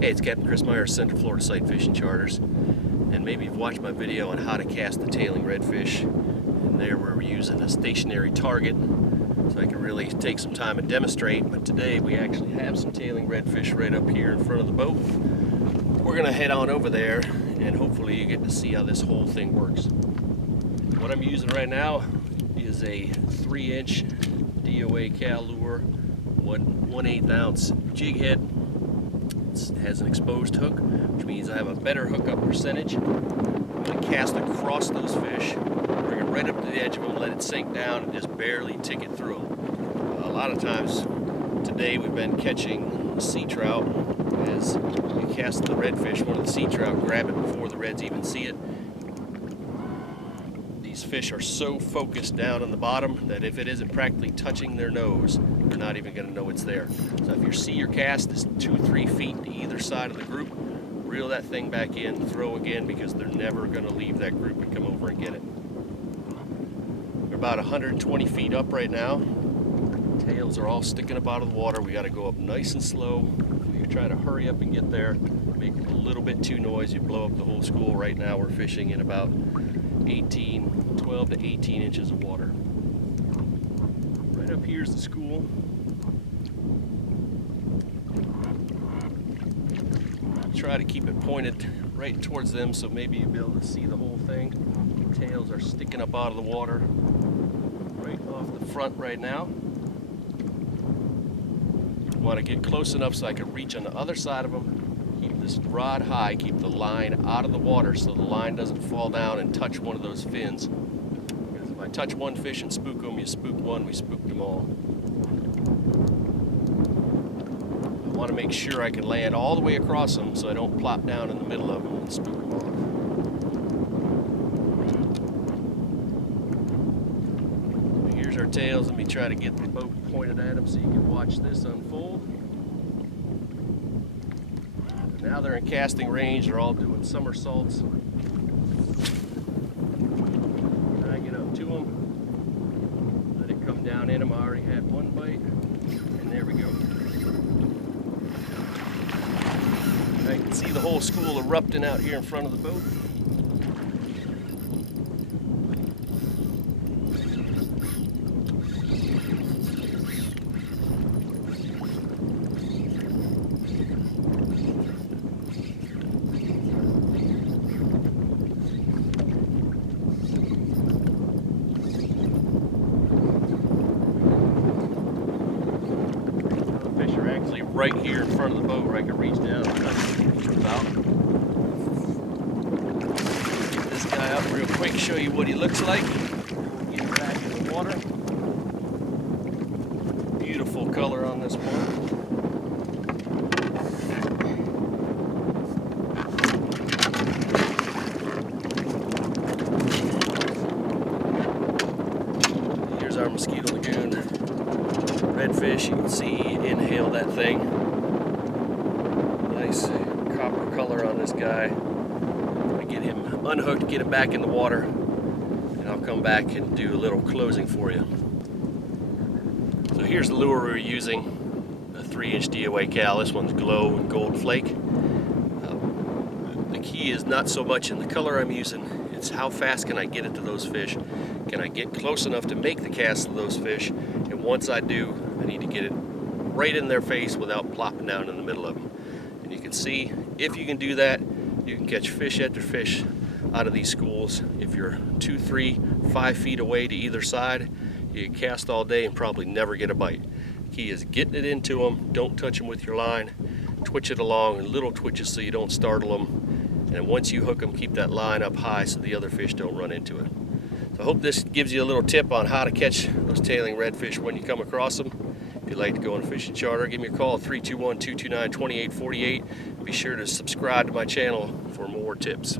Hey, it's Captain Chris Myers, Central Florida Sight Fishing Charters, and maybe you've watched my video on how to cast the tailing redfish. And there we're using a stationary target, so I can really take some time and demonstrate. But today we actually have some tailing redfish right up here in front of the boat. We're gonna head on over there, and hopefully you get to see how this whole thing works. What I'm using right now is a 3-inch DOA cal lure, 1/8 ounce jig head. It has an exposed hook, which means I have a better hookup percentage. I'm going to cast across those fish, bring it right up to the edge of them, let it sink down, and just barely tick it through them. A lot of times today we've been catching sea trout. As you cast the redfish, one of the sea trout grab it before the reds even see it. These fish are so focused down on the bottom that if it isn't practically touching their nose, they're not even going to know it's there. So if you see your cast is 2-3 feet to either side of the group, reel that thing back in, throw again, because they're never going to leave that group and come over and get it. We're about 120 feet up right now. Tails are all sticking up out of the water. We got to go up nice and slow. If you try to hurry up and get there, make it a little bit too noisy, you blow up the whole school. Right now we're fishing in about 12 to 18 inches of water. Right up here's the school. Try to keep it pointed right towards them so maybe you'll be able to see the whole thing. The tails are sticking up out of the water right off the front right now. I want to get close enough so I can reach on the other side of them. Keep this rod high, keep the line out of the water so the line doesn't fall down and touch one of those fins. Because if I touch one fish and spook them, you spook one, we spooked them all. I want to make sure I can land all the way across them so I don't plop down in the middle of them and spook them off. Here's our tails. Let me try to get the boat pointed at them so you can watch this unfold. Now they're in casting range, they're all doing somersaults. Try to get up to them, let it come down in them. I already had one bite, and there we go. I can see the whole school erupting out here in front of the boat. Right here in front of the boat where I can reach down and touch it out. Get this guy up real quick, show you what he looks like. We'll get back in the water. Beautiful color on this one. Here's our Mosquito Lagoon redfish. You can see inhale that thing. Nice copper color on this guy. I'm gonna get him unhooked, get him back in the water, and I'll come back and do a little closing for you. So here's the lure we're using, a 3-inch DOA cal. This one's glow and gold flake. The key is not so much in the color I'm using, it's how fast can I get it to those fish. Can I get close enough to make the cast of those fish? And once I do, I need to get it right in their face without plopping down in the middle of them. And you can see, if you can do that, you can catch fish after fish out of these schools. If you're 2, 3, 5 feet away to either side, you can cast all day and probably never get a bite. The key is getting it into them, don't touch them with your line, twitch it along in little twitches so you don't startle them. And once you hook them, keep that line up high so the other fish don't run into it. So I hope this gives you a little tip on how to catch those tailing redfish when you come across them. If you'd like to go on a fishing charter, give me a call at 321-229-2848. Be sure to subscribe to my channel for more tips.